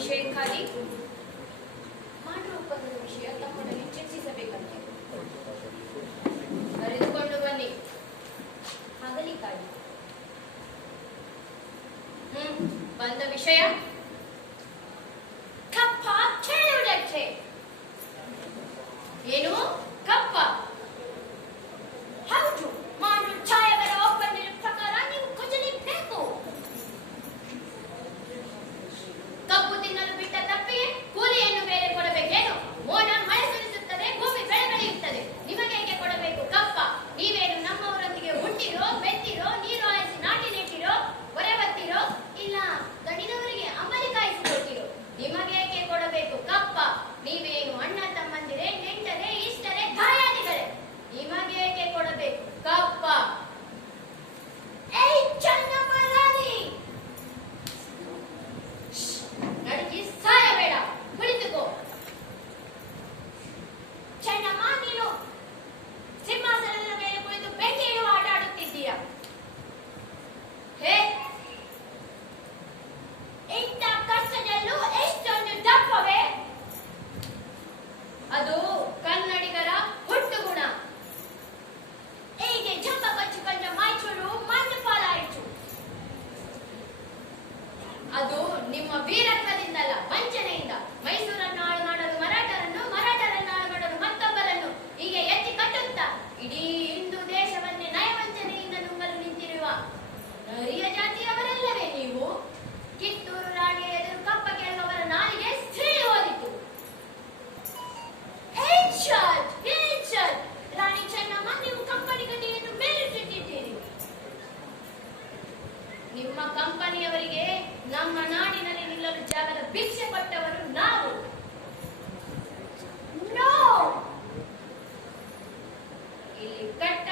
ವಿಷಯಕ್ಕಾಗಿ ಮಾಡುವ ಒಪ್ಪಂದದ ವಿಷಯ ತಮ್ಮೊಡನೆ ಚರ್ಚಿಸಬೇಕಂತೆ. ಕರೆದುಕೊಂಡು ಬನ್ನಿ. ಹಗಲಿಕಾಯಿ. ಬಂದ ವಿಷಯ ಕಪ್ಪ ಕೇಳುವುದಕ್ಕೆ. ಏನು ಕಪ್ಪ? ಹೌದು, ಮಾಡು ಛಾಯವರ ಒಪ್ಪಂದದ ಪ್ರಕಾರ ನೀವು ಕೊಚ್ಚಲಿಬೇಕು. ಕಬ್ಬು ತಿನ್ನಲು ಬಿಟ್ಟ ತಪ್ಪಿಗೆ ಕೂಲಿಯನ್ನು ಬೇರೆ ಕೊಡಬೇಕೇನು? ಮೋಡ ಮಳೆ ಸುರಿಸುತ್ತದೆ, ಭೂಮಿ ಬೆಳೆ ಬೆಳೆಯುತ್ತದೆ, ನಿಮಗೆ ಹೇಗೆ ಕೊಡಬೇಕು ಕಪ್ಪ? ನೀವೇನು ನಮ್ಮವರೊಂದಿಗೆ ಹುಟ್ಟಿರೋ, ಬೆತ್ತಿರೋ, ನೀರು ಹಾಯಿಸಿ ನಾಟಿ ನೆಟ್ಟಿರೋ, ಹೊರೆ ಬತ್ತಿರೋ, ಇಲ್ಲ ಗಣಿದವರಿಗೆ ಅಂಬಲಿ ಕಾಯಿಸಿಕೊಟ್ಟಿರೋ? ನಿಮಗೆ ಹೇಗೆ ಕೊಡಬೇಕು ಕಪ್ಪ? ನೀವೇನು ಅಣ್ಣ ತಮ್ಮಂದಿರೇ, ನೆಂಟರೇ, ಇಷ್ಟರೇ, ದಾಯಾದಿಗಳೇ? ನಿಮಗೆ ಹೇಗೆ ಕೊಡಬೇಕು ಕಪ್ಪ? ಏಯ್ ಚೆನ್ನಮ್ಮ ರಾಣಿ, ನಡುಗಿ ಸಾಯಬೇಡ, ಕುಳಿತುಕೋ. ಚೆನ್ನಮ್ಮ, ನೀನು ಸಿಂಹಾಸನದ ಮೇಲೆ ಕುಳಿತು ಬೆಂಕಿಯನ್ನು ಆಟ ಆಡುತ್ತಿದ್ದೀಯ. ಹೇ, ಇಂಥ ಕಷ್ಟದಲ್ಲೂ ಎಷ್ಟೊಂದು ದಪ್ಪವೇ? ಅದು ಕನ್ನಡಿಗರ ಹುಟ್ಟು ಗುಣ. ಹೀಗೆ ಜಂಬ ಕಚ್ಚಿಕೊಂಡ ಮೈಸೂರು ಮಣ್ಣು ಪಾಲಾಯಿತು. ಅದು ನಿಮ್ಮ ವೀರತ್ವದಿಂದಲ್ಲ, ವಂಚನೆಯಿಂದ. ಮೈಸೂರನ್ನು ಹಾಳು ಮಾಡಲು ಮರಾಠರನ್ನು, ಮರಾಠರನ್ನು ಹಾಳು ಮಾಡಲು ಮತ್ತೊಬ್ಬರನ್ನು ಹೀಗೆ ಎತ್ತಿ ಕಟ್ಟುತ್ತಾ ಇಡೀ ಹಿಂದೂ ದೇಶವನ್ನೇ ನಯವಂಚನೆಯಿಂದ ನುಂಗಲು ನಿಂತಿರುವ ನರಿಯ ಜಾತಿಯವರೆಲ್ಲವೇ ನೀವು? ಕಿತ್ತೂರು ರಾಣಿಯ ಎದುರು ಕಪ್ಪ ಕೇಳುವವರ ನಾಲಿಗೆ ಸೀಳಿ ಹೋದಿತು. ರಾಣಿ ಚೆನ್ನಮ್ಮ, ನೀವು ಕಂಪನಿ ಗಡಿಯನ್ನು ಮೇಲಿಟ್ಟಿದ್ದೀರಿ. ನಿಮ್ಮ ಕಂಪನಿಯವರಿಗೆ ನಮ್ಮ ನಾಡಿನಲ್ಲಿ ನಿಲ್ಲಲು ಜಾಗದ ಭಿಕ್ಷೆ ಕೊಟ್ಟವರು ನಾವು. ಇಲ್ಲಿ ಕಟ್ಟ